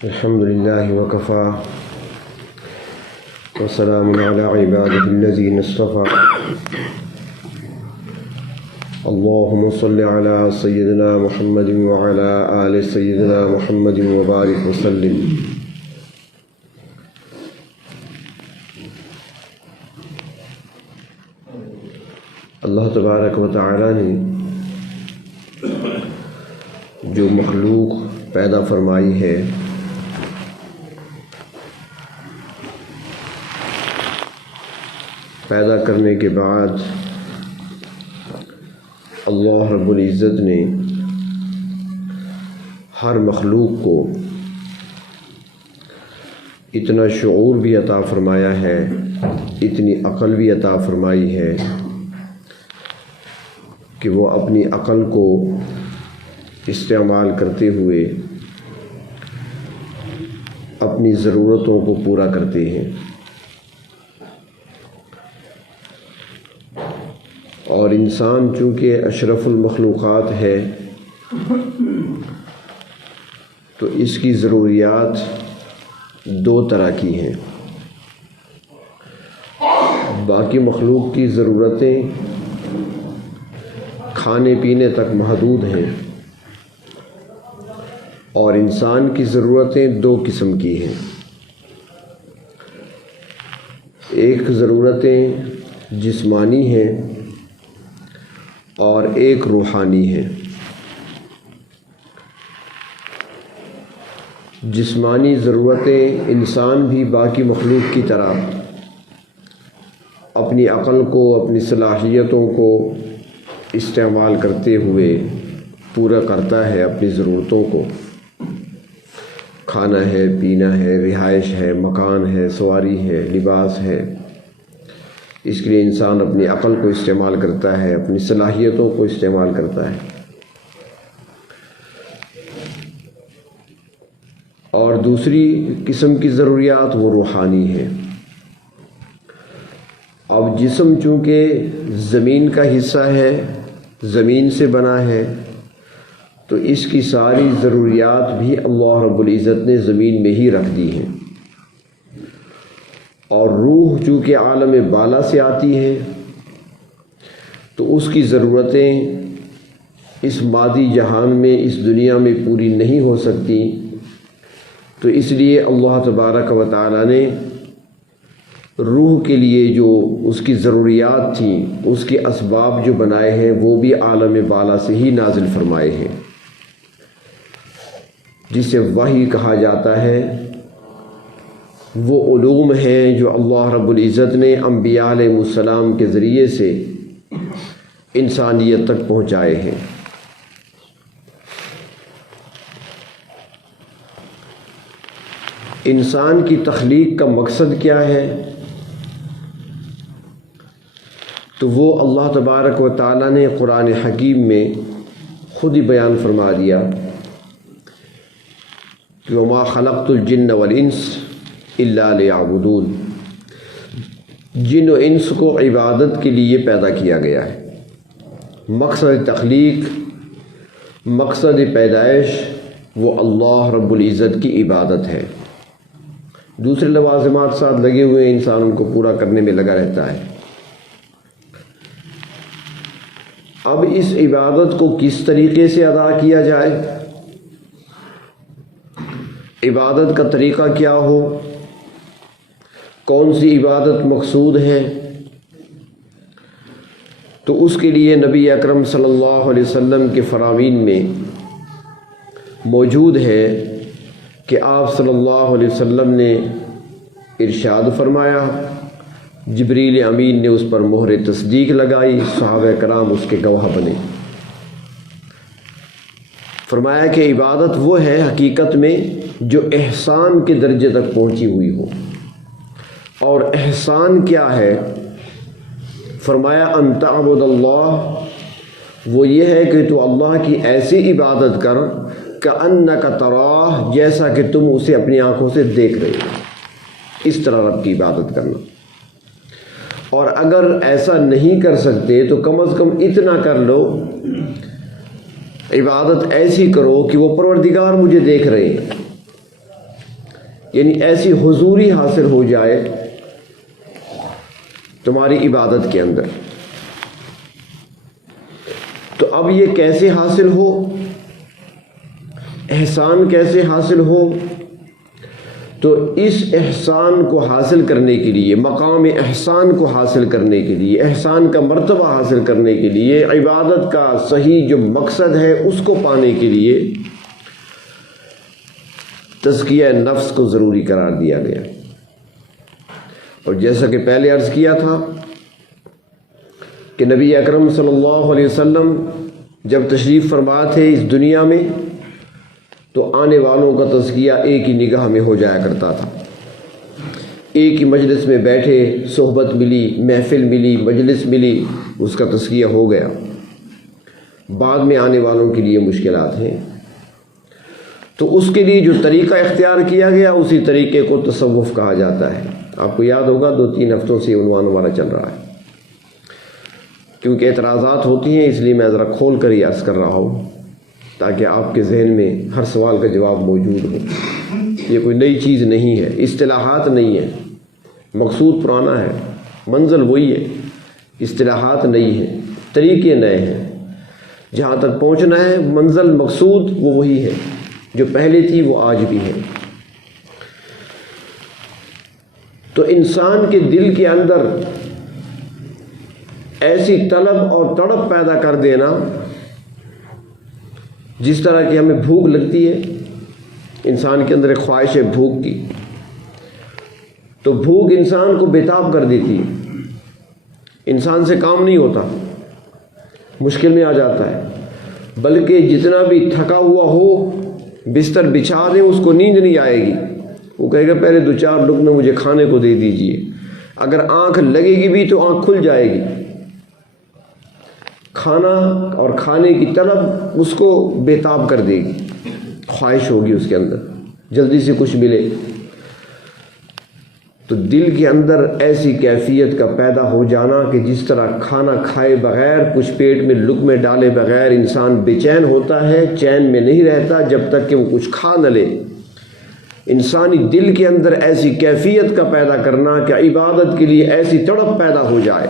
الحمد لله وكفى وسلام على عباده الذين اصطفى اللهم صل على سيدنا محمد وعلى آل سيدنا محمد وبارك وسلم. اللہ تبارک و تعالی نے جو مخلوق پیدا فرمائی ہے پیدا کرنے کے بعد اللہ رب العزت نے ہر مخلوق کو اتنا شعور بھی عطا فرمایا ہے، اتنی عقل بھی عطا فرمائی ہے کہ وہ اپنی عقل کو استعمال کرتے ہوئے اپنی ضرورتوں کو پورا کرتے ہیں، اور انسان چونکہ اشرف المخلوقات ہے تو اس کی ضروریات دو طرح کی ہیں. باقی مخلوق کی ضرورتیں کھانے پینے تک محدود ہیں، اور انسان کی ضرورتیں دو قسم کی ہیں. ایک ضرورتیں جسمانی ہیں اور ایک روحانی ہے. جسمانی ضرورتیں انسان بھی باقی مخلوق کی طرح اپنی عقل کو، اپنی صلاحیتوں کو استعمال کرتے ہوئے پورا کرتا ہے. اپنی ضرورتوں کو، کھانا ہے، پینا ہے، رہائش ہے، مکان ہے، سواری ہے، لباس ہے، اس کے لیے انسان اپنی عقل کو استعمال کرتا ہے، اپنی صلاحیتوں کو استعمال کرتا ہے. اور دوسری قسم کی ضروریات وہ روحانی ہے. اب جسم چونکہ زمین کا حصہ ہے، زمین سے بنا ہے، تو اس کی ساری ضروریات بھی اللہ رب العزت نے زمین میں ہی رکھ دی ہیں. اور روح چونکہ عالم بالا سے آتی ہے تو اس کی ضرورتیں اس مادی جہان میں، اس دنیا میں پوری نہیں ہو سکتی. تو اس لیے اللہ تبارک و تعالی نے روح کے لیے جو اس کی ضروریات تھیں، اس کے اسباب جو بنائے ہیں وہ بھی عالم بالا سے ہی نازل فرمائے ہیں، جسے وحی کہا جاتا ہے. وہ علوم ہیں جو اللہ رب العزت نے انبیاء علیہ السلام کے ذریعے سے انسانیت تک پہنچائے ہیں. انسان کی تخلیق کا مقصد کیا ہے؟ تو وہ اللہ تبارک و تعالی نے قرآن حکیم میں خود ہی بیان فرما دیا کہ وما خلقت الجن والانس الا لیعبدون. جن و انس کو عبادت کے لیے پیدا کیا گیا ہے. مقصد تخلیق، مقصد پیدائش وہ اللہ رب العزت کی عبادت ہے. دوسرے لوازمات ساتھ لگے ہوئے انسان ان کو پورا کرنے میں لگا رہتا ہے. اب اس عبادت کو کس طریقے سے ادا کیا جائے، عبادت کا طریقہ کیا ہو، کون سی عبادت مقصود ہے، تو اس کے لیے نبی اکرم صلی اللہ علیہ وسلم کے فرامین میں موجود ہے کہ آپ صلی اللہ علیہ وسلم نے ارشاد فرمایا، جبریل امین نے اس پر مہر تصدیق لگائی، صحابہ کرام اس کے گواہ بنے. فرمایا کہ عبادت وہ ہے حقیقت میں جو احسان کے درجے تک پہنچی ہوئی ہو. اور احسان کیا ہے؟ فرمایا ان تعبد اللہ، وہ یہ ہے کہ تو اللہ کی ایسی عبادت کر کأنک تراہ، جیسا کہ تم اسے اپنی آنکھوں سے دیکھ رہے ہو. اس طرح رب کی عبادت کرنا. اور اگر ایسا نہیں کر سکتے تو کم از کم اتنا کر لو، عبادت ایسی کرو کہ وہ پروردگار مجھے دیکھ رہے ہیں. یعنی ایسی حضوری حاصل ہو جائے تمہاری عبادت کے اندر۔ تو اب یہ کیسے حاصل ہو، احسان کیسے حاصل ہو؟ تو اس احسان کو حاصل کرنے کے لیے، مقام احسان کو حاصل کرنے کے لیے، احسان کا مرتبہ حاصل کرنے کے لیے، عبادت کا صحیح جو مقصد ہے اس کو پانے کے لیے تزکیہ نفس کو ضروری قرار دیا گیا۔ اور جیسا کہ پہلے عرض کیا تھا کہ نبی اکرم صلی اللہ علیہ وسلم جب تشریف فرما تھے اس دنیا میں تو آنے والوں کا تزکیہ ایک ہی نگاہ میں ہو جایا کرتا تھا۔ ایک ہی مجلس میں بیٹھے، صحبت ملی، محفل ملی، مجلس ملی، اس کا تزکیہ ہو گیا۔ بعد میں آنے والوں کے لیے مشکلات ہیں، تو اس کے لیے جو طریقہ اختیار کیا گیا اسی طریقے کو تصوف کہا جاتا ہے۔ آپ کو یاد ہوگا 2-3 ہفتوں سے عنوان ہمارا چل رہا ہے، کیونکہ اعتراضات ہوتی ہیں اس لیے میں ذرا کھول کر ہی عرض کر رہا ہوں تاکہ آپ کے ذہن میں ہر سوال کا جواب موجود ہو۔ یہ کوئی نئی چیز نہیں ہے، اصطلاحات نہیں ہے، مقصود پرانا ہے، منزل وہی ہے، اصطلاحات نئی ہیں، طریقے نئے ہیں، جہاں تک پہنچنا ہے منزل مقصود وہ وہی ہے، جو پہلے تھی وہ آج بھی ہے۔ تو انسان کے دل کے اندر ایسی طلب اور تڑپ پیدا کر دینا، جس طرح کہ ہمیں بھوک لگتی ہے، انسان کے اندر ایک خواہش ہے بھوک کی، تو بھوک انسان کو بےتاب کر دیتی ہے، انسان سے کام نہیں ہوتا، مشکل میں آ جاتا ہے، بلکہ جتنا بھی تھکا ہوا ہو بستر بچھا دیں اس کو نیند نہیں آئے گی، وہ کہے گا پہلے 2-4 لقمے مجھے کھانے کو دے دیجئے۔ اگر آنکھ لگے گی بھی تو آنکھ کھل جائے گی، کھانا اور کھانے کی طلب اس کو بےتاب کر دے گی، خواہش ہوگی اس کے اندر جلدی سے کچھ ملے۔ تو دل کے اندر ایسی کیفیت کا پیدا ہو جانا کہ جس طرح کھانا کھائے بغیر، کچھ پیٹ میں لقمے ڈالے بغیر انسان بے چین ہوتا ہے، چین میں نہیں رہتا جب تک کہ وہ کچھ کھا نہ لے، انسانی دل کے اندر ایسی کیفیت کا پیدا کرنا کہ عبادت کے لیے ایسی تڑپ پیدا ہو جائے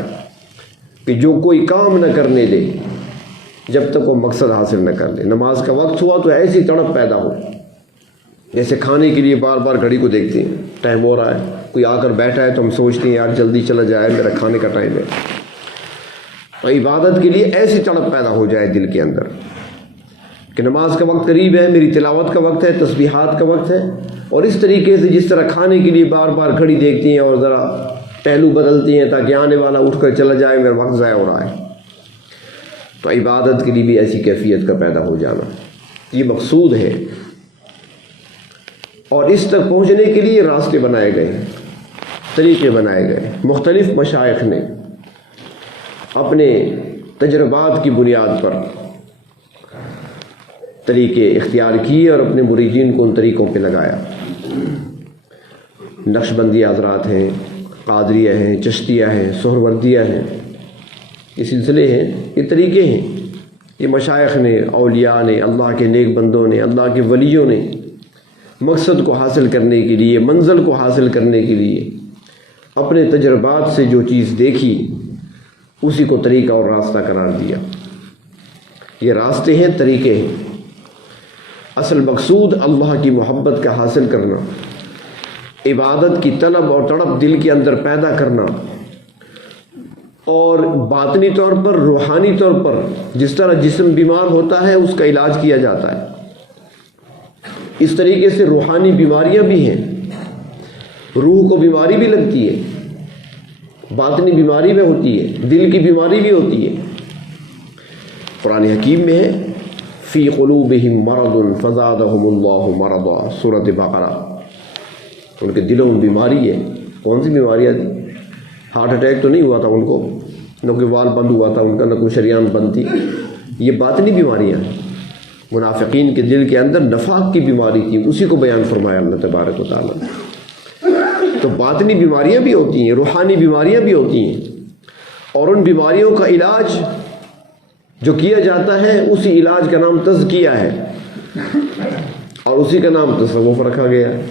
کہ جو کوئی کام نہ کرنے دے جب تک وہ مقصد حاصل نہ کر لے۔ نماز کا وقت ہوا تو ایسی تڑپ پیدا ہو، جیسے کھانے کے لیے بار بار گھڑی کو دیکھتے ہیں، ٹائم ہو رہا ہے، کوئی آ کر بیٹھا ہے تو ہم سوچتے ہیں یار جلدی چلا جائے، میرا کھانے کا ٹائم ہے۔ اور عبادت کے لیے ایسی تڑپ پیدا ہو جائے دل کے اندر کہ نماز کا وقت قریب ہے، میری تلاوت کا وقت ہے، تسبیحات کا وقت ہے، اور اس طریقے سے جس طرح کھانے کے لیے بار بار گھڑی دیکھتی ہیں اور ذرا پہلو بدلتی ہیں تاکہ آنے والا اٹھ کر چلا جائے، میرا وقت ضائع ہو رہا ہے، تو عبادت کے لیے بھی ایسی کیفیت کا پیدا ہو جانا یہ مقصود ہے۔ اور اس تک پہنچنے کے لیے راستے بنائے گئے، طریقے بنائے گئے، مختلف مشائخ نے اپنے تجربات کی بنیاد پر طریقے اختیار کیے اور اپنے مریدین کو ان طریقوں پہ لگایا۔ نقشبندی حضرات ہیں، قادریہ ہیں، چشتیہ ہیں، سہروردیہ ہیں، یہ سلسلے ہیں، یہ طریقے ہیں، یہ مشائخ نے، اولیاء نے، اللہ کے نیک بندوں نے، اللہ کے ولیوں نے مقصد کو حاصل کرنے کے لیے، منزل کو حاصل کرنے کے لیے اپنے تجربات سے جو چیز دیکھی اسی کو طریقہ اور راستہ قرار دیا۔ یہ راستے ہیں، طریقے ہیں۔ اصل مقصود اللہ کی محبت کا حاصل کرنا، عبادت کی طلب اور تڑپ دل کے اندر پیدا کرنا، اور باطنی طور پر، روحانی طور پر جس طرح جسم بیمار ہوتا ہے اس کا علاج کیا جاتا ہے، اس طریقے سے روحانی بیماریاں بھی ہیں، روح کو بیماری بھی لگتی ہے، باطنی بیماری بھی ہوتی ہے، دل کی بیماری بھی ہوتی ہے۔ قرآن حکیم میں ہے فی قلوبہم مرض فزادہم اللہ مرضا، سورۃ بقرہ۔ ان کے دلوں میں بیماری ہے۔ کون سی بیماریاں تھی؟ ہارٹ اٹیک تو نہیں ہوا تھا ان کو، نہ کوئی وال بند ہوا تھا ان کا، نہ کوئی شریان بند تھی، یہ باطنی بیماریاں ہیں۔ منافقین کے دل کے اندر نفاق کی بیماری تھی، اسی کو بیان فرمایا اللہ تبارک و تعالیٰ نے۔ تو باطنی بیماریاں بھی ہوتی ہیں، روحانی بیماریاں بھی ہوتی ہیں، اور ان بیماریوں کا علاج جو کیا جاتا ہے اسی علاج کا نام تزکیہ ہے، اور اسی کا نام تصوف رکھا گیا ہے۔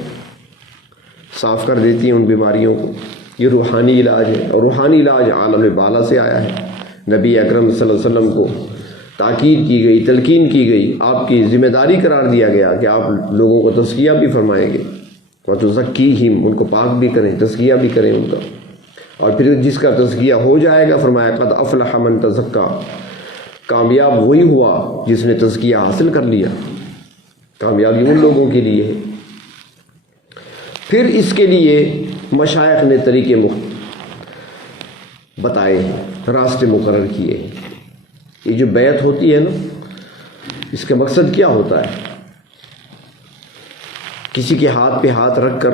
صاف کر دیتی ہیں ان بیماریوں کو. یہ روحانی علاج ہے، اور روحانی علاج عالم بالا سے آیا ہے. نبی اکرم صلی اللہ علیہ وسلم کو تاکید کی گئی، تلقین کی گئی، آپ کی ذمہ داری قرار دیا گیا کہ آپ لوگوں کو تزکیہ بھی فرمائیں گے، وَتُزَكِّيهِمْ، ان کو پاک بھی کریں، تزکیہ بھی کریں ان کا. اور پھر جس کا تزکیہ ہو جائے گا فرمایا قد افلح من تزکا، کامیاب وہی ہوا جس نے تزکیہ حاصل کر لیا. کامیابی ان لوگوں کے لیے ہے. پھر اس کے لیے مشائخ نے طریقے بتائے ہیں، راستے مقرر کیے ہیں. یہ جو بیعت ہوتی ہے نا، اس کا مقصد کیا ہوتا ہے؟ کسی کے ہاتھ پہ ہاتھ رکھ کر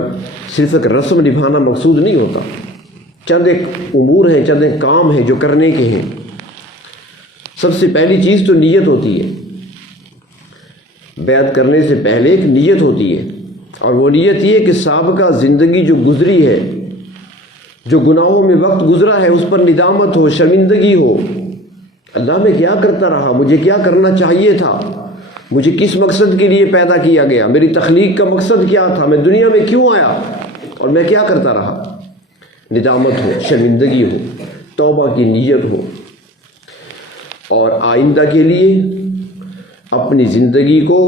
صرف ایک رسم نبھانا مقصود نہیں ہوتا. چند ایک امور ہیں، چند ایک کام ہیں جو کرنے کے ہیں. سب سے پہلی چیز تو نیت ہوتی ہے. بیعت کرنے سے پہلے ایک نیت ہوتی ہے، اور وہ نیت یہ کہ سابقہ زندگی جو گزری ہے، جو گناہوں میں وقت گزرا ہے، اس پر ندامت ہو، شرمندگی ہو. اللہ میں کیا کرتا رہا، مجھے کیا کرنا چاہیے تھا، مجھے کس مقصد کے لیے پیدا کیا گیا، میری تخلیق کا مقصد کیا تھا، میں دنیا میں کیوں آیا اور میں کیا کرتا رہا. ندامت ہو، شرمندگی ہو، توبہ کی نیت ہو، اور آئندہ کے لیے اپنی زندگی کو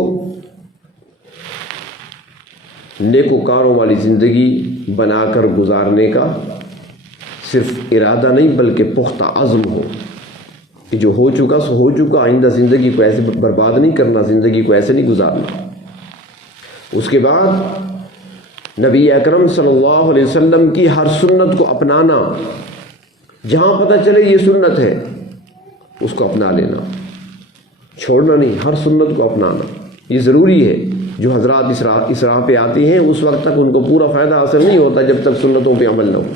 نیکوکاروں والی زندگی بنا کر گزارنے کا صرف ارادہ نہیں بلکہ پختہ عزم ہو کہ جو ہو چکا سو ہو چکا، آئندہ زندگی کو ایسے برباد نہیں کرنا، زندگی کو ایسے نہیں گزارنا. اس کے بعد نبی اکرم صلی اللہ علیہ وسلم کی ہر سنت کو اپنانا. جہاں پتہ چلے یہ سنت ہے اس کو اپنا لینا، چھوڑنا نہیں، ہر سنت کو اپنانا. یہ ضروری ہے. جو حضرات اس راہ پہ آتے ہیں اس وقت تک ان کو پورا فائدہ حاصل نہیں ہوتا جب تک سنتوں پہ عمل نہ ہو.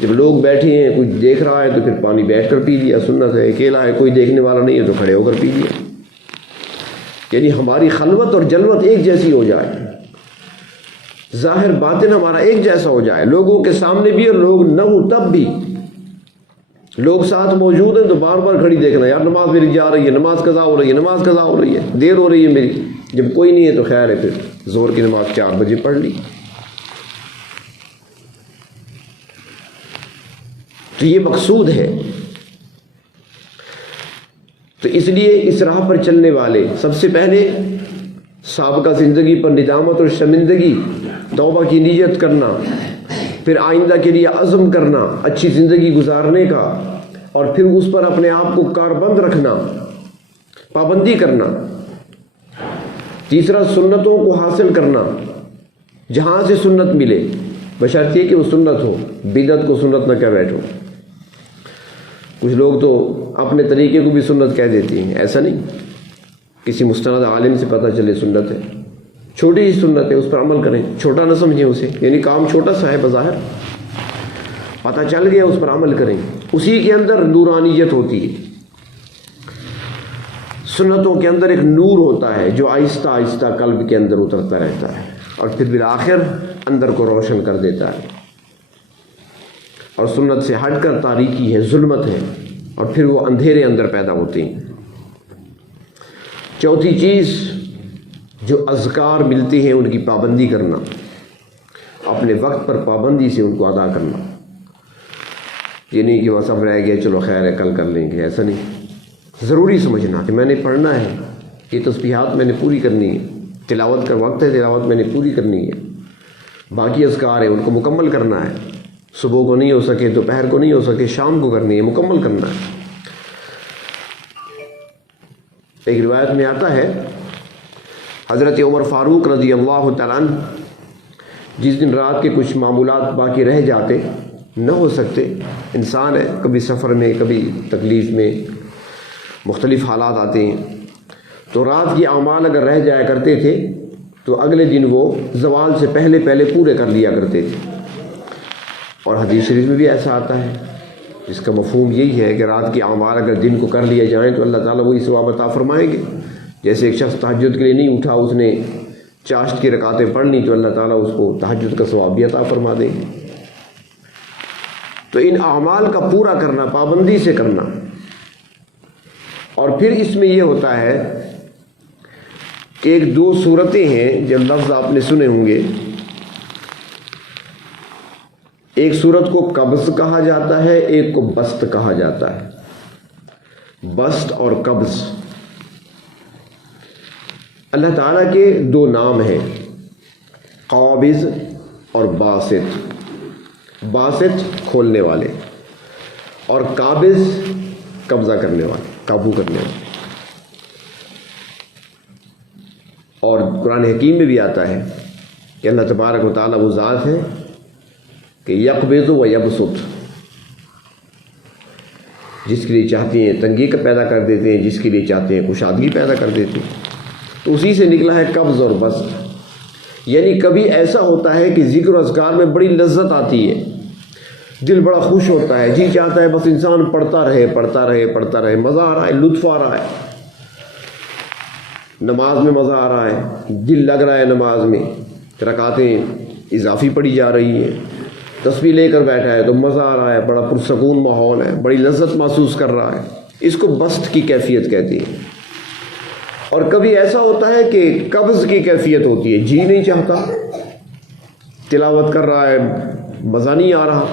جب لوگ بیٹھے ہیں، کوئی دیکھ رہا ہے تو پھر پانی بیٹھ کر پی لیا، سنت ہے. اکیلا ہے، کوئی دیکھنے والا نہیں ہے تو کھڑے ہو کر پی لیا. یعنی ہماری خلوت اور جلوت ایک جیسی ہو جائے، ظاہر باطن ہمارا ایک جیسا ہو جائے، لوگوں کے سامنے بھی اور لوگ نہ ہوں تب بھی. لوگ ساتھ موجود ہیں تو بار بار کھڑی دیکھنا، یار نماز میری جا رہی ہے، نماز قضا ہو رہی ہے، نماز قضا ہو رہی ہے، دیر ہو رہی ہے میری. جب کوئی نہیں ہے تو خیر ہے، پھر زور کی نماز 4 بجے پڑھ لی. تو یہ مقصود ہے. تو اس لیے اس راہ پر چلنے والے سب سے پہلے سابقہ زندگی پر ندامت اور شرمندگی، توبہ کی نیت کرنا، پھر آئندہ کے لیے عزم کرنا اچھی زندگی گزارنے کا، اور پھر اس پر اپنے آپ کو کاربند رکھنا، پابندی کرنا. تیسرا سنتوں کو حاصل کرنا، جہاں سے سنت ملے، بشرط یہ کہ وہ سنت ہو، بدعت کو سنت نہ کہہ بیٹھو. کچھ لوگ تو اپنے طریقے کو بھی سنت کہہ دیتی ہیں. ایسا نہیں. کسی مستند عالم سے پتہ چلے سنت ہے، چھوٹی ہی سنت ہے، اس پر عمل کریں، چھوٹا نہ سمجھیں اسے. یعنی کام چھوٹا سا ہے بظاہر، پتہ چل گیا اس پر عمل کریں. اسی کے اندر نورانیت ہوتی ہے. سنتوں کے اندر ایک نور ہوتا ہے جو آہستہ آہستہ قلب کے اندر اترتا رہتا ہے اور پھر بالآخر اندر کو روشن کر دیتا ہے. اور سنت سے ہٹ کر تاریکی ہے، ظلمت ہے، اور پھر وہ اندھیرے اندر پیدا ہوتے ہیں. چوتھی چیز جو اذکار ملتے ہیں ان کی پابندی کرنا، اپنے وقت پر پابندی سے ان کو ادا کرنا. یہ نہیں کہ وہ سب رہ گیا چلو خیر ہے کل کر لیں گے، ایسا نہیں. ضروری سمجھنا کہ میں نے پڑھنا ہے، یہ تسبیحات میں نے پوری کرنی ہے، تلاوت کا وقت ہے، تلاوت میں نے پوری کرنی ہے، باقی اذکار ہیں ان کو مکمل کرنا ہے. صبح کو نہیں ہو سکے، دوپہر کو نہیں ہو سکے، شام کو کرنی ہے، مکمل کرنا ہے. ایک روایت میں آتا ہے حضرت عمر فاروق رضی اللہ تعالیٰ عنہ جس دن رات کے کچھ معمولات باقی رہ جاتے، نہ ہو سکتے، انسان ہے، کبھی سفر میں، کبھی تکلیف میں، مختلف حالات آتے ہیں، تو رات کی اعمال اگر رہ جایا کرتے تھے تو اگلے دن وہ زوال سے پہلے پہلے پورے کر لیا کرتے تھے. اور حدیث شریف میں بھی ایسا آتا ہے جس کا مفہوم یہی ہے کہ رات کی اعمال اگر دن کو کر لیا جائیں تو اللہ تعالیٰ وہی ثواب عطا فرمائیں گے. جیسے ایک شخص تہجد کے لیے نہیں اٹھا، اس نے چاشت کی رکعتیں پڑھ لی تو اللہ تعالیٰ اس کو تہجد کا ثواب بھی عطا فرما دیں گے. تو ان اعمال کا پورا کرنا، پابندی سے کرنا. اور پھر اس میں یہ ہوتا ہے کہ ایک دو صورتیں ہیں جب لفظ آپ نے سنے ہوں گے ایک صورت کو قبض کہا جاتا ہے، ایک کو بسط کہا جاتا ہے۔ بسط اور قبض اللہ تعالیٰ کے دو نام ہیں، قابض اور باسط۔ باسط کھولنے والے اور قابض قبضہ کرنے والے، قابو کرنے والے۔ اور قرآن حکیم میں بھی آتا ہے کہ اللہ تبارک و تعالیٰ وہ ذات ہے کہ یقبض و یبسط، جس کے لیے چاہتے ہیں تنگی کا پیدا کر دیتے ہیں، جس کے لیے چاہتے ہیں کشادگی پیدا کر دیتے ہیں۔ تو اسی سے نکلا ہے قبض اور بسط۔ یعنی کبھی ایسا ہوتا ہے کہ ذکر و اذکار میں بڑی لذت آتی ہے، دل بڑا خوش ہوتا ہے، جی چاہتا ہے بس انسان پڑھتا رہے پڑھتا رہے پڑھتا رہے، مزہ آ رہا ہے، لطف آ رہا ہے، نماز میں مزہ آ رہا ہے، دل لگ رہا ہے نماز میں، رکعتیں اضافی پڑھی جا رہی ہیں، تسبیح لے کر بیٹھا ہے تو مزہ آ رہا ہے، بڑا پرسکون ماحول ہے، بڑی لذت محسوس کر رہا ہے۔ اس کو بسط کی کیفیت کہتے ہیں۔ اور کبھی ایسا ہوتا ہے کہ قبض کی کیفیت ہوتی ہے، جی نہیں چاہتا، تلاوت کر رہا ہے مزہ نہیں آ رہا،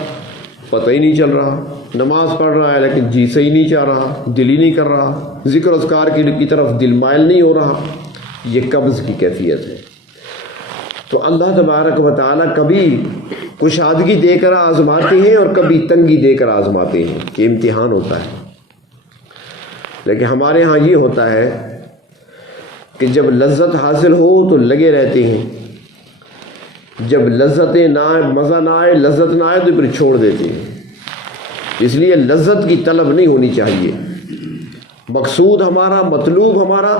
پتہ ہی نہیں چل رہا، نماز پڑھ رہا ہے لیکن جی سے ہی نہیں چاہ رہا، دل ہی نہیں کر رہا، ذکر اذکار کی طرف دل مائل نہیں ہو رہا، یہ قبض کی کیفیت ہے۔ تو اللہ تبارک و تعالیٰ کبھی کشادگی دے کر آزماتے ہیں اور کبھی تنگی دے کر آزماتے ہیں، یہ امتحان ہوتا ہے۔ لیکن ہمارے ہاں یہ ہوتا ہے کہ جب لذت حاصل ہو تو لگے رہتے ہیں، جب لذتیں نہ آئے، مزہ نہ آئے، لذت نہ آئے تو پھر چھوڑ دیتے ہیں۔ اس لیے لذت کی طلب نہیں ہونی چاہیے۔ مقصود ہمارا، مطلوب ہمارا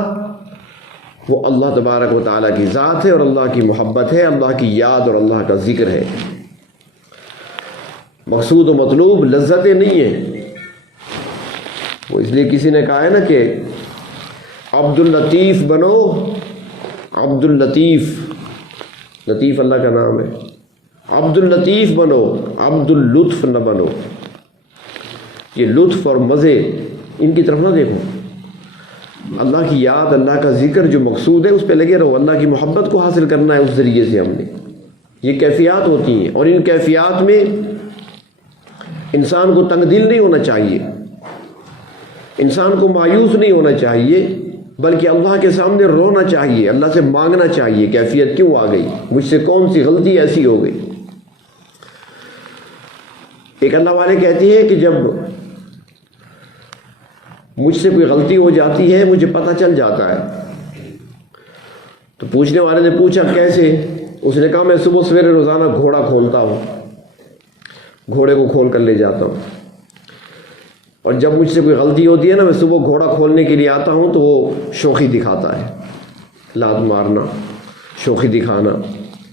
وہ اللہ تبارک و تعالیٰ کی ذات ہے اور اللہ کی محبت ہے، اللہ کی یاد اور اللہ کا ذکر ہے۔ مقصود و مطلوب لذتیں نہیں ہیں۔ وہ اس لیے کسی نے کہا ہے نا کہ عبد اللطیف بنو، عبد اللطیف، لطیف اللہ کا نام ہے، عبد اللطیف بنو، عبد اللطف نہ بنو۔ یہ لطف اور مزے ان کی طرف نہ دیکھو، اللہ کی یاد، اللہ کا ذکر جو مقصود ہے اس پہ لگے رہو۔ اللہ کی محبت کو حاصل کرنا ہے اس ذریعے سے ہم نے۔ یہ کیفیات ہوتی ہیں اور ان کیفیات میں انسان کو تنگ دل نہیں ہونا چاہیے، انسان کو مایوس نہیں ہونا چاہیے، بلکہ اللہ کے سامنے رونا چاہیے، اللہ سے مانگنا چاہیے کیفیت کیوں آ گئی، مجھ سے کون سی غلطی ایسی ہو گئی۔ ایک اللہ والے کہتے ہیں کہ جب مجھ سے کوئی غلطی ہو جاتی ہے مجھے پتہ چل جاتا ہے، تو پوچھنے والے نے پوچھا کیسے؟ اس نے کہا میں صبح سویرے روزانہ گھوڑا کھولتا ہوں، گھوڑے کو کھول کر لے جاتا ہوں، اور جب مجھ سے کوئی غلطی ہوتی ہے نا، میں صبح گھوڑا کھولنے کے لیے آتا ہوں تو وہ شوخی دکھاتا ہے، لات مارنا، شوخی دکھانا،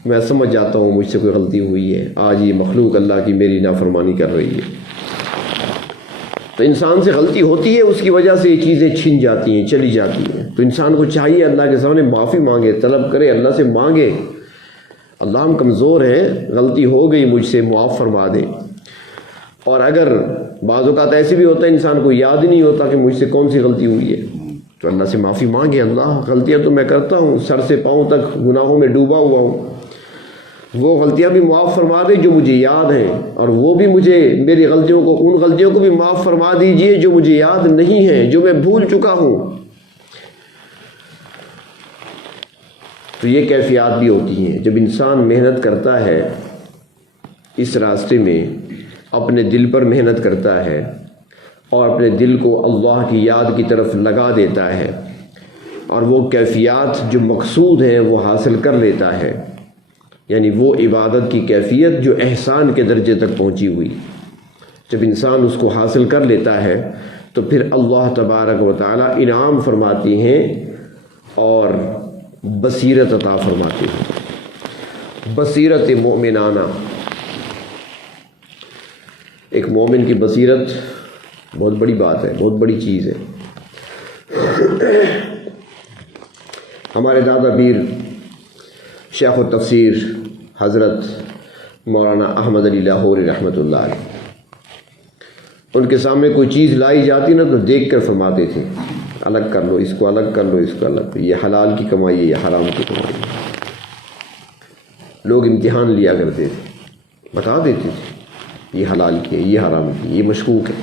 میں سمجھ جاتا ہوں مجھ سے کوئی غلطی ہوئی ہے، آج یہ مخلوق اللہ کی میری نافرمانی کر رہی ہے۔ تو انسان سے غلطی ہوتی ہے، اس کی وجہ سے یہ چیزیں چھن جاتی ہیں، چلی جاتی ہیں۔ تو انسان کو چاہیے اللہ کے سامنے معافی مانگے، طلب کرے، اللہ سے مانگے، اللہ ہم کمزور ہیں، غلطی ہو گئی مجھ سے، معاف فرما دے۔ اور اگر بعض اوقات ایسے بھی ہوتا ہے انسان کو یاد ہی نہیں ہوتا کہ مجھ سے کون سی غلطی ہوئی ہے، تو اللہ سے معافی مانگے، اللہ غلطیاں تو میں کرتا ہوں، سر سے پاؤں تک گناہوں میں ڈوبا ہوا ہوں، وہ غلطیاں بھی معاف فرما دے جو مجھے یاد ہیں، اور وہ بھی مجھے میری غلطیوں کو، ان غلطیوں کو بھی معاف فرما دیجئے جو مجھے یاد نہیں ہیں، جو میں بھول چکا ہوں۔ تو یہ کیفیات بھی ہوتی ہیں جب انسان محنت کرتا ہے اس راستے میں، اپنے دل پر محنت کرتا ہے اور اپنے دل کو اللہ کی یاد کی طرف لگا دیتا ہے، اور وہ کیفیات جو مقصود ہیں وہ حاصل کر لیتا ہے، یعنی وہ عبادت کی کیفیت جو احسان کے درجے تک پہنچی ہوئی، جب انسان اس کو حاصل کر لیتا ہے تو پھر اللہ تبارک و تعالی انعام فرماتی ہیں اور بصیرت عطا فرماتی ہیں، بصیرت مومنانہ۔ ایک مومن کی بصیرت بہت بڑی بات ہے، بہت بڑی چیز ہے۔ ہمارے دادا پیر شیخ التفسیر حضرت مولانا احمد علی لاہوری رحمۃ اللہ علیہ، ان کے سامنے کوئی چیز لائی جاتی نا تو دیکھ کر فرماتے تھے الگ کر لو، اس کو الگ کر لو، اس کو الگ کر لو، یہ حلال کی کمائی ہے، یہ حرام کی کمائی ہے۔ لوگ امتحان لیا کرتے تھے، بتا دیتے تھے، یہ حلال کیے، یہ حرام کیے، یہ مشکوک ہے.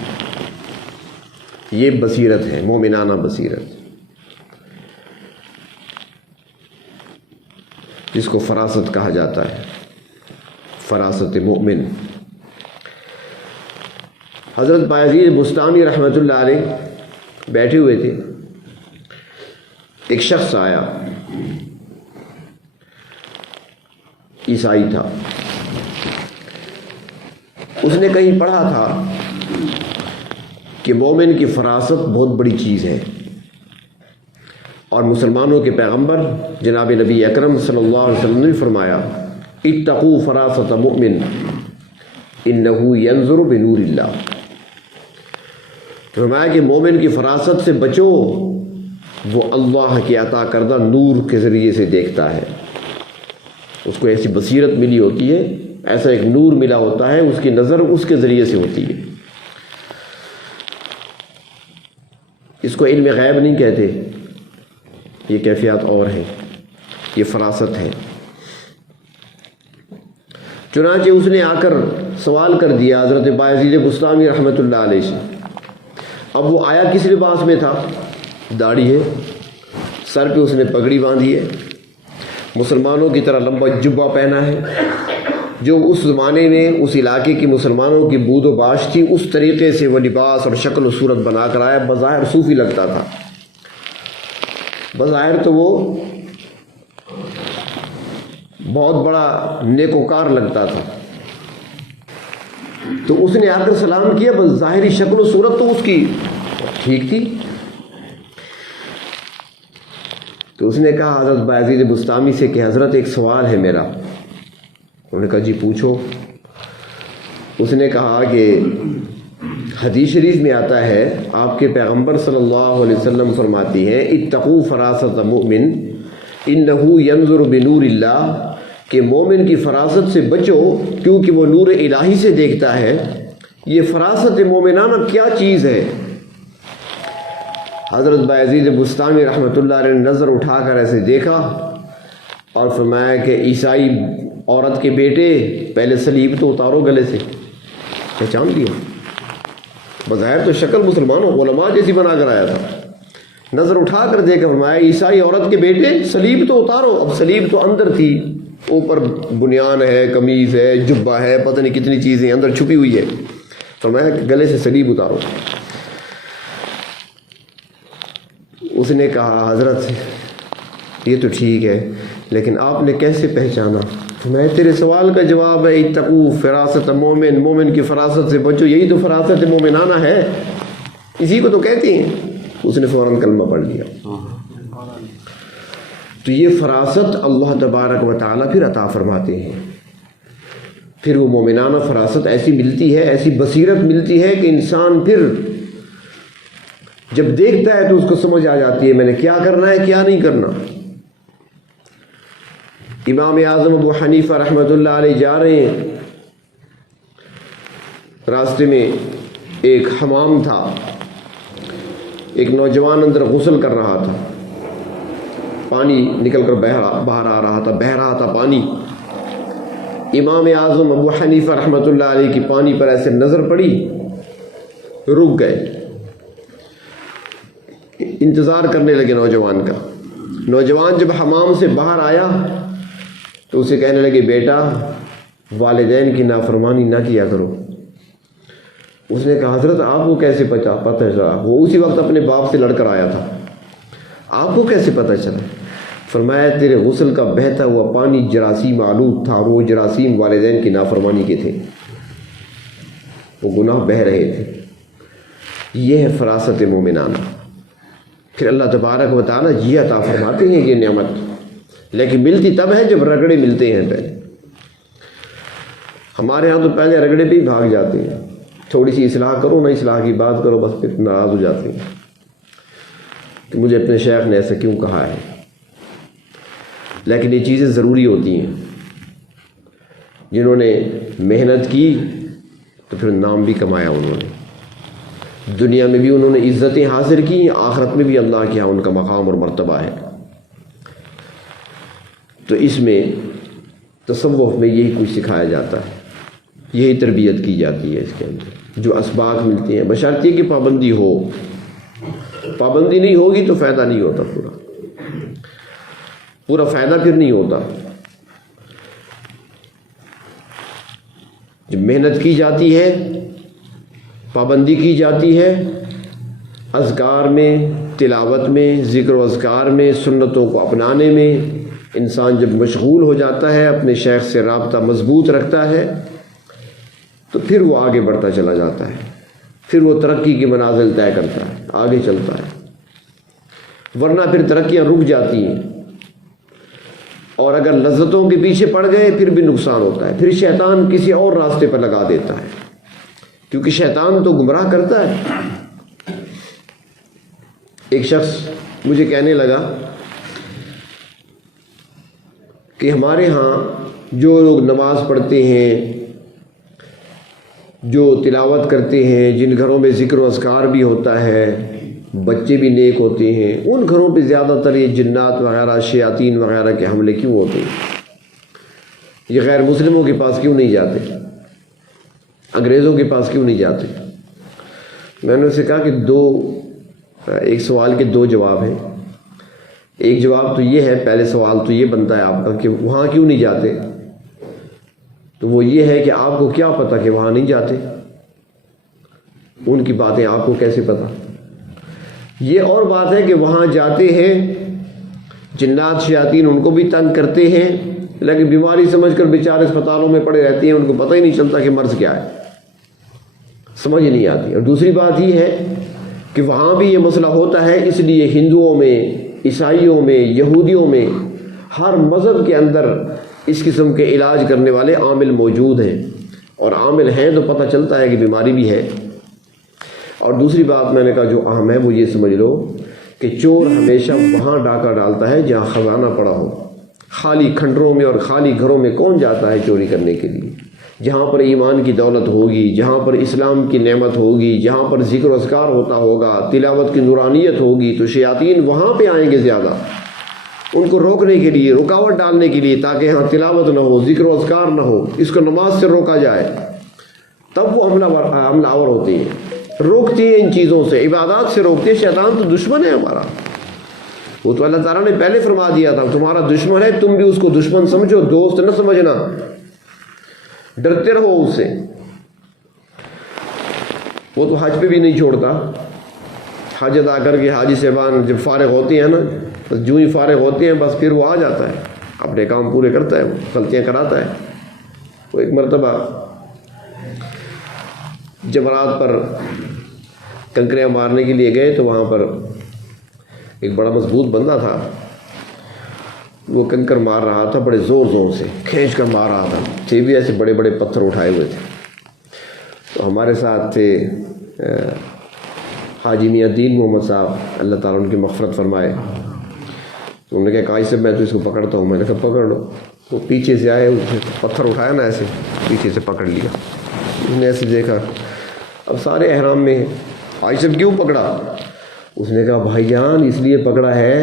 یہ بصیرت ہے، مومنانہ بصیرت، جس کو فراست کہا جاتا ہے، فراست مومن. حضرت بایزید بستامی رحمۃ اللہ علیہ بیٹھے ہوئے تھے. ایک شخص آیا، عیسائی تھا. اس نے کہیں پڑھا تھا کہ مومن کی فراست بہت بڑی چیز ہے، اور مسلمانوں کے پیغمبر جناب نبی اکرم صلی اللہ علیہ وسلم نے فرمایا اتقوا فراست مؤمن انہ ینظر بنور اللہ. فرمایا کہ مومن کی فراست سے بچو، وہ اللہ کے عطا کردہ نور کے ذریعے سے دیکھتا ہے. اس کو ایسی بصیرت ملی ہوتی ہے، ایسا ایک نور ملا ہوتا ہے، اس کی نظر اس کے ذریعے سے ہوتی ہے. اس کو علم غیب نہیں کہتے، یہ کیفیات اور ہیں، یہ فراست ہے. چنانچہ اس نے آ کر سوال کر دیا حضرت بایزید بستامی رحمۃ اللہ علیہ سے. اب وہ آیا کس لباس میں تھا؟ داڑھی ہے، سر پہ اس نے پگڑی باندھی ہے، مسلمانوں کی طرح لمبا جبہ پہنا ہے. جو اس زمانے میں اس علاقے کی مسلمانوں کی بود و باش تھی، اس طریقے سے وہ لباس اور شکل و صورت بنا کر آیا. بظاہر صوفی لگتا تھا، بظاہر تو وہ بہت بڑا نیکوکار لگتا تھا. تو اس نے آ کر سلام کیا، بس ظاہری شکل و صورت تو اس کی ٹھیک تھی. تو اس نے کہا حضرت بایزید بستامی سے کہ حضرت ایک سوال ہے میرا. انہوں نے کہا جی پوچھو. اس نے کہا کہ حدیث شریف میں آتا ہے، آپ کے پیغمبر صلی اللہ علیہ وسلم فرماتی ہیں اتقوا فراست مؤمن انہ ینظر بنور اللہ، کہ مومن کی فراست سے بچو کیونکہ وہ نور الہی سے دیکھتا ہے. یہ فراست مومنانہ کیا چیز ہے؟ حضرت بایزید بستامی رحمۃ اللہ علیہ نے نظر اٹھا کر ایسے دیکھا اور فرمایا کہ عیسائی عورت کے بیٹے، پہلے صلیب تو اتارو گلے سے. پہچان لیا، بظاہر تو شکل مسلمانوں علماء جیسی بنا کر آیا تھا. نظر اٹھا کر دیکھا، فرمایا عیسائی عورت کے بیٹے صلیب تو اتارو. اب صلیب تو اندر تھی، اوپر بنیان ہے، قمیض ہے، جبہ ہے، پتہ نہیں کتنی چیزیں اندر چھپی ہوئی ہے. فرمایا کہ گلے سے صلیب اتارو. اس نے کہا حضرت یہ تو ٹھیک ہے، لیکن آپ نے کیسے پہچانا؟ میں تیرے سوال کا جواب ہے اتقوا فراست مومن، مومن کی فراست سے بچو، یہی تو فراست مومنانہ ہے، اسی کو تو کہتے ہیں. اس نے فوراً کلمہ پڑھ لیا. تو یہ فراست اللہ تبارک و تعالیٰ پھر عطا فرماتے ہیں. پھر وہ مومنانہ فراست ایسی ملتی ہے، ایسی بصیرت ملتی ہے کہ انسان پھر جب دیکھتا ہے تو اس کو سمجھ آ جاتی ہے میں نے کیا کرنا ہے، کیا نہیں کرنا. امام اعظم ابو حنیفہ رحمۃ اللہ علیہ جا رہے ہیں، راستے میں ایک حمام تھا، ایک نوجوان اندر غسل کر رہا تھا، پانی نکل کر باہر آ رہا تھا پانی. امام اعظم ابو حنیفہ رحمۃ اللہ علیہ کی پانی پر ایسے نظر پڑی، رک گئے، انتظار کرنے لگے نوجوان کا. نوجوان جب حمام سے باہر آیا تو اسے کہنے لگے بیٹا والدین کی نافرمانی نہ کیا کرو. اس نے کہا حضرت آپ کو کیسے پتہ چلا؟ وہ اسی وقت اپنے باپ سے لڑ کر آیا تھا، آپ کو کیسے پتہ چلا؟ فرمایا تیرے غسل کا بہتا ہوا پانی جراثیم آلود تھا، اور وہ جراثیم والدین کی نافرمانی کے تھے، وہ گناہ بہہ رہے تھے. یہ ہے فراست مومنانہ. پھر اللہ تبارک و تعالیٰ یہ عطا فرماتے ہیں یہ نعمت، لیکن ملتی تب ہے جب رگڑے ملتے ہیں. پہلے ہمارے ہاں تو پہلے رگڑے پہ ہی بھاگ جاتے ہیں، تھوڑی سی اصلاح کرو نہ اصلاح کی بات کرو، بس پھر ناراض ہو جاتے ہیں کہ مجھے اپنے شیخ نے ایسا کیوں کہا ہے. لیکن یہ چیزیں ضروری ہوتی ہیں. جنہوں نے محنت کی تو پھر نام بھی کمایا، انہوں نے دنیا میں بھی انہوں نے عزتیں حاصل کی، آخرت میں بھی اللہ کے ہاں ان کا مقام اور مرتبہ ہے. تو اس میں تصوف میں یہی کچھ سکھایا جاتا ہے. یہی تربیت کی جاتی ہے اس کے اندر، جو اسباق ملتے ہیں، بشرطیے کہ پابندی ہو. پابندی نہیں ہوگی تو فائدہ نہیں ہوتا، پورا فائدہ پھر نہیں ہوتا. جب محنت کی جاتی ہے، پابندی کی جاتی ہے، اذکار میں، تلاوت میں، ذکر و اذکار میں، سنتوں کو اپنانے میں، انسان جب مشغول ہو جاتا ہے، اپنے شیخ سے رابطہ مضبوط رکھتا ہے، تو پھر وہ آگے بڑھتا چلا جاتا ہے، پھر وہ ترقی کی منازل طے کرتا ہے، آگے چلتا ہے. ورنہ پھر ترقیاں رک جاتی ہیں، اور اگر لذتوں کے پیچھے پڑ گئے پھر بھی نقصان ہوتا ہے. پھر شیطان کسی اور راستے پر لگا دیتا ہے، کیونکہ شیطان تو گمراہ کرتا ہے. ایک شخص مجھے کہنے لگا کہ ہمارے ہاں جو لوگ نماز پڑھتے ہیں، جو تلاوت کرتے ہیں، جن گھروں میں ذکر و اذکار بھی ہوتا ہے، بچے بھی نیک ہوتے ہیں، ان گھروں پہ زیادہ تر یہ جنات وغیرہ، شیاطین وغیرہ کے حملے کیوں ہوتے ہیں؟ یہ غیر مسلموں کے پاس کیوں نہیں جاتے؟ انگریزوں کے پاس کیوں نہیں جاتے؟ میں نے اسے کہا کہ ایک سوال کے دو جواب ہیں. ایک جواب تو یہ ہے، پہلے سوال تو یہ بنتا ہے آپ کا کہ وہاں کیوں نہیں جاتے؟ تو وہ یہ ہے کہ آپ کو کیا پتہ کہ وہاں نہیں جاتے؟ ان کی باتیں آپ کو کیسے پتہ؟ یہ اور بات ہے کہ وہاں جاتے ہیں، جنات شیاطین ان کو بھی تنگ کرتے ہیں، لیکن بیماری سمجھ کر بیچارے اسپتالوں میں پڑے رہتے ہیں، ان کو پتہ ہی نہیں چلتا کہ مرض کیا ہے، سمجھ نہیں آتی. اور دوسری بات یہ ہے کہ وہاں بھی یہ مسئلہ ہوتا ہے، اس لیے ہندوؤں میں، عیسائیوں میں، یہودیوں میں، ہر مذہب کے اندر اس قسم کے علاج کرنے والے عامل موجود ہیں، اور عامل ہیں تو پتہ چلتا ہے کہ بیماری بھی ہے. اور دوسری بات میں نے کہا جو اہم ہے وہ یہ سمجھ لو کہ چور ہمیشہ وہاں ڈاکہ ڈالتا ہے جہاں خزانہ پڑا ہو. خالی کھنڈروں میں اور خالی گھروں میں کون جاتا ہے چوری کرنے کے لیے؟ جہاں پر ایمان کی دولت ہوگی، جہاں پر اسلام کی نعمت ہوگی، جہاں پر ذکر و اذکار ہوتا ہوگا، تلاوت کی نورانیت ہوگی، تو شیاطین وہاں پہ آئیں گے زیادہ، ان کو روکنے کے لیے، رکاوٹ ڈالنے کے لیے، تاکہ ہاں تلاوت نہ ہو، ذکر و اذکار نہ ہو، اس کو نماز سے روکا جائے. تب وہ حملہ آور ہوتے ہیں، روکتے ہیں ان چیزوں سے، عبادات سے روکتے ہیں. شیطان تو دشمن ہے ہمارا، وہ تو اللہ تعالیٰ نے پہلے فرما دیا تھا تمہارا دشمن ہے، تم بھی اس کو دشمن سمجھو، دوست نہ سمجھنا، ڈرتے رہو اس سے. وہ تو حج پہ بھی نہیں چھوڑتا. حج ادا کر کے حاجی صاحبان جب فارغ ہوتے ہیں نا، بس جو ہی فارغ ہوتے ہیں بس پھر وہ آ جاتا ہے، اپنے کام پورے کرتا ہے، غلطیاں کراتا ہے. وہ ایک مرتبہ جمرات پر کنکریاں مارنے کے لیے گئے تو وہاں پر ایک بڑا مضبوط بندہ تھا، وہ کنکر مار رہا تھا، بڑے زور زور سے کھینچ کر مار رہا تھا، تھے بھی ایسے بڑے بڑے پتھر اٹھائے ہوئے تھے. تو ہمارے ساتھ تھے حاجی میاں دین محمد صاحب، اللہ تعالیٰ ان کی مغفرت فرمائے. انہوں نے کہا قاضی صاحب میں تو اس کو پکڑتا ہوں. میں نے کہا پکڑ لو. وہ پیچھے سے آئے، پتھر اٹھایا نا، ایسے پیچھے سے پکڑ لیا. اس نے ایسے دیکھا، اب سارے احرام میں ہیں، قاضی صاحب کیوں پکڑا؟ اس نے کہا بھائی جان اس لیے پکڑا ہے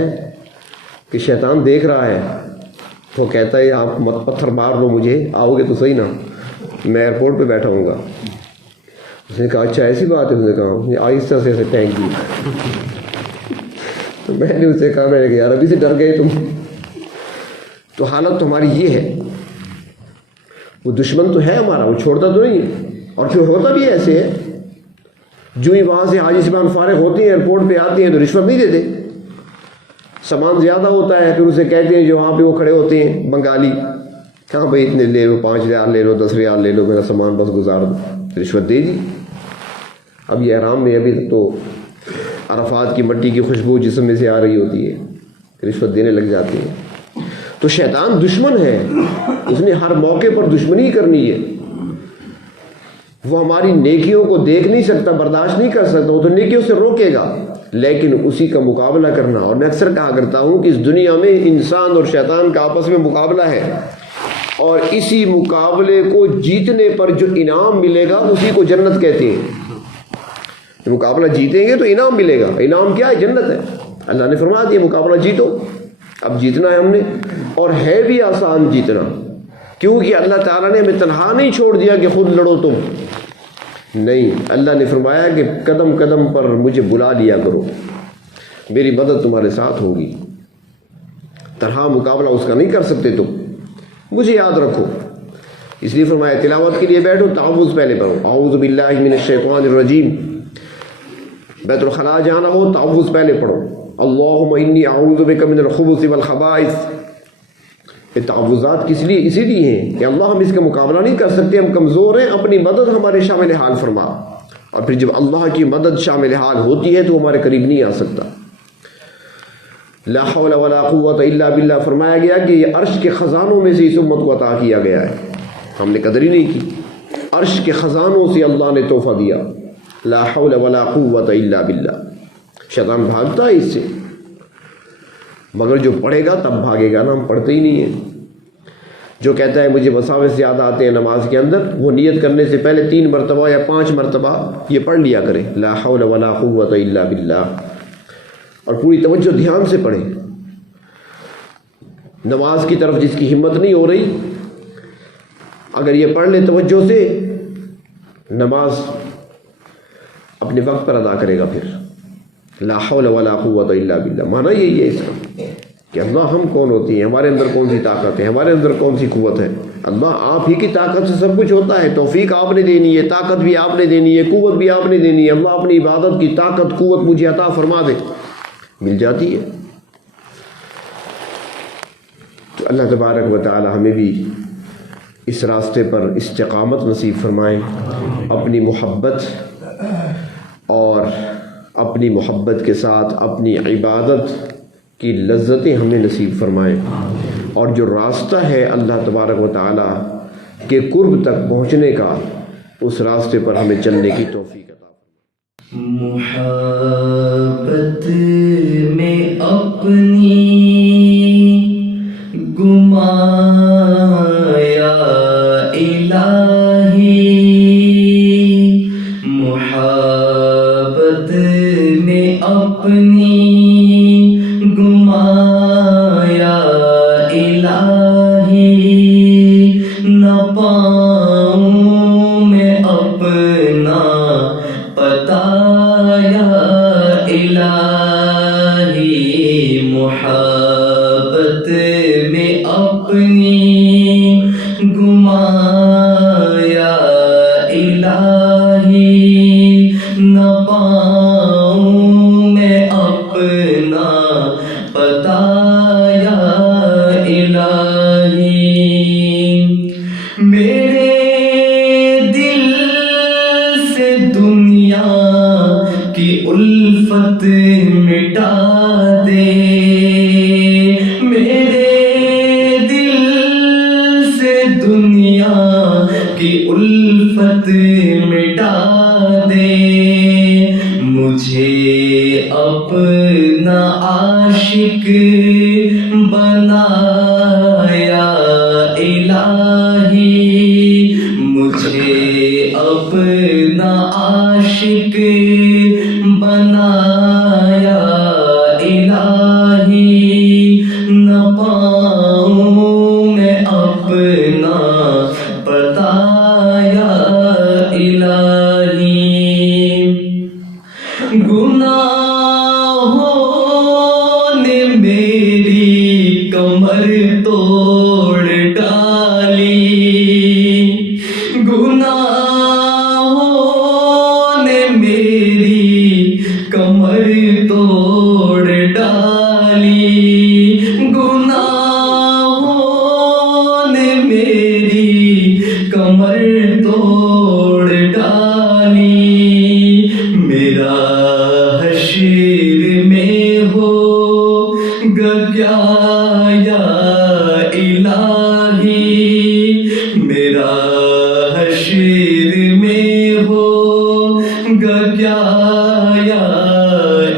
کہ شیطان دیکھ رہا ہے. وہ کہتا ہے آپ مت پتھر مار لو مجھے، آؤ گے تو صحیح نا، میں ایئرپورٹ پہ بیٹھا ہوں گا. اس نے کہا اچھا ایسی بات ہے. اس نے کہا آہستہ سے ایسے پھینک دی. تو میں نے اسے کہا، میں نے کہا یار ابھی سے ڈر گئے تم. تو حالت تو ہماری یہ ہے. وہ دشمن تو ہے ہمارا، وہ چھوڑتا تو نہیں ہے، اور پھر ہوتا بھی ایسے ہے. جو ہی وہاں سے حاجی صاحبان فارغ ہوتے ہیں، ایئرپورٹ پہ آتے ہیں تو رشوت نہیں دیتے. سامان زیادہ ہوتا ہے، پھر اسے کہتے ہیں جو وہاں پہ وہ کھڑے ہوتے ہیں بنگالی، کہاں بھائی اتنے لے لو، 5 ریال لے لو، 10 ریال لے لو، میرا سامان بس گزار دو. رشوت دے دی. اب یہ احرام میں ابھی تو عرفات کی مٹی کی خوشبو جسم میں سے آ رہی ہوتی ہے، رشوت دینے لگ جاتے ہیں. تو شیطان دشمن ہے، اس نے ہر موقع پر دشمنی کرنی ہے. وہ ہماری نیکیوں کو دیکھ نہیں سکتا، برداشت نہیں کر سکتا، وہ تو نیکیوں سے روکے گا، لیکن اسی کا مقابلہ کرنا. اور میں اکثر کہا کرتا ہوں کہ اس دنیا میں انسان اور شیطان کا آپس میں مقابلہ ہے، اور اسی مقابلے کو جیتنے پر جو انعام ملے گا اسی کو جنت کہتے ہیں. مقابلہ جیتیں گے تو انعام ملے گا. انعام کیا ہے؟ جنت ہے. اللہ نے فرما دیا مقابلہ جیتو. اب جیتنا ہے ہم نے، اور ہے بھی آسان جیتنا. کیونکہ اللہ تعالیٰ نے ہمیں تنہا نہیں چھوڑ دیا کہ خود لڑو تم، نہیں، اللہ نے فرمایا کہ قدم قدم پر مجھے بلا لیا کرو، میری مدد تمہارے ساتھ ہوگی، تنہا مقابلہ اس کا نہیں کر سکتے تم، مجھے یاد رکھو۔ اس لیے فرمایا تلاوت کے لیے بیٹھو، تعوذ پہلے پڑھو، اعوذ باللہ من الشیطان الرجیم، بیت الخلاء جانا ہو تعوذ پہلے پڑھو، اللہم انی اعوذ بک من الخبث والخبائث۔ یہ تعوذات اسی لیے ہیں کہ اللہ ہم اس کا مقابلہ نہیں کر سکتے، ہم کمزور ہیں، اپنی مدد ہمارے شامل حال فرما، اور پھر جب اللہ کی مدد شامل حال ہوتی ہے تو ہمارے قریب نہیں آ سکتا۔ لا حول ولا قوت الا باللہ فرمایا گیا کہ یہ عرش کے خزانوں میں سے اس امت کو عطا کیا گیا ہے، ہم نے قدر ہی نہیں کی، عرش کے خزانوں سے اللہ نے تحفہ دیا، لا حول ولا قوت الا باللہ۔ شیطان بھاگتا ہے اس سے، مگر جو پڑھے گا تب بھاگے گا نا، ہم پڑھتے ہی نہیں ہیں۔ جو کہتا ہے مجھے وساوس زیادہ آتے ہیں نماز کے اندر، وہ نیت کرنے سے پہلے 3 مرتبہ یا 5 مرتبہ یہ پڑھ لیا کرے، لا حول ولا قوت الا باللہ، اور پوری توجہ دھیان سے پڑھے۔ نماز کی طرف جس کی ہمت نہیں ہو رہی، اگر یہ پڑھ لے توجہ سے، نماز اپنے وقت پر ادا کرے گا۔ پھر لا حول ولا قوت الا باللہ مانا یہی ہے اس کا کہ اللہ ہم کون ہوتی ہیں، ہمارے اندر کون سی طاقت ہے، ہمارے اندر کون سی قوت ہے۔ اللہ آپ ہی کی طاقت سے سب کچھ ہوتا ہے، توفیق آپ نے دینی ہے، طاقت بھی آپ نے دینی ہے، قوت بھی آپ نے دینی ہے۔ اللہ اپنی عبادت کی طاقت قوت مجھے عطا فرما دے، مل جاتی ہے۔ تو اللہ تبارک و تعالی ہمیں بھی اس راستے پر استقامت نصیب فرمائے، اپنی محبت اور اپنی محبت کے ساتھ اپنی عبادت کی لذتیں ہمیں نصیب فرمائیں، اور جو راستہ ہے اللہ تبارک و تعالیٰ کے قرب تک پہنچنے کا، اس راستے پر ہمیں چلنے کی توفیق عطا فرمائے۔ محبت میں اپنی گما یا الہی، محبت میں اپنی گما یا الہی، نہ پاؤں میں اپنا پتا یا الہی، محبت میں اپنی گما یا الہی، نہ پاؤں میں اپنا پتا یا الہی، میرے دل سے دنیا کی الفت مٹا دے، میرے دل سے دنیا کی الفت مٹا دے، مجھے اپنا عاشق بنا یا الہی، مجھے اپنا عاشق بنا یا الہی، نہ پاؤں میں اپنا پتا یا الہی، گناہوں نے میری کمر توڑ ڈالی، گناہوں نے میری کمر توڑ ڈالی، گناہوں نے میری کمر توڑ ڈالی، میرا حشر میں ہوگا کیا یا الہی، میرا حشر میں ہوگا کیا یا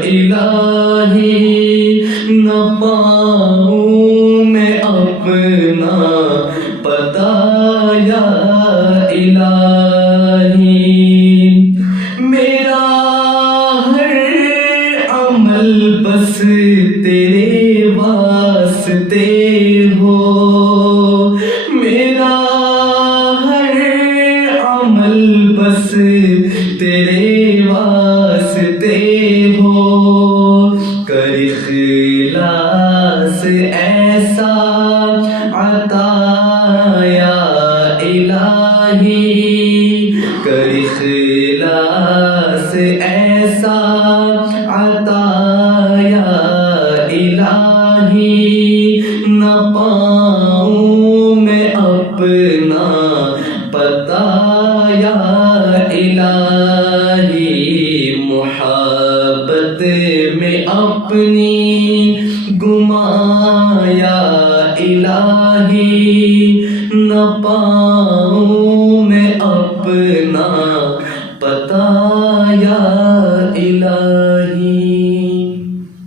الہی، نہ پاؤں میں اپنا پتا یا الہی، میرا ہر عمل بس تیرے واسطے ہو، میرا نہ پاؤں میں اپنا پتا یا الہی محبت میں اپنی گما یا الہی نہ پاؤں